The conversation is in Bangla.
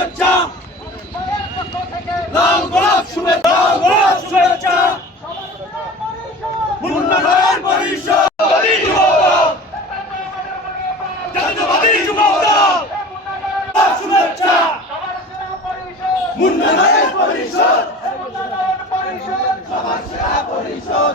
শুভেচ্ছা, লাল গোলাপ শুভেচ্ছা, লাল গোলাপ শুভেচ্ছা। মুন্নাভাইয়ের পরিষদ, জাতীয়বাদী যুবদল, শুভেচ্ছা। মুন্নাভাইয়ের পরিষদ, সবার সেরা পরিষদ।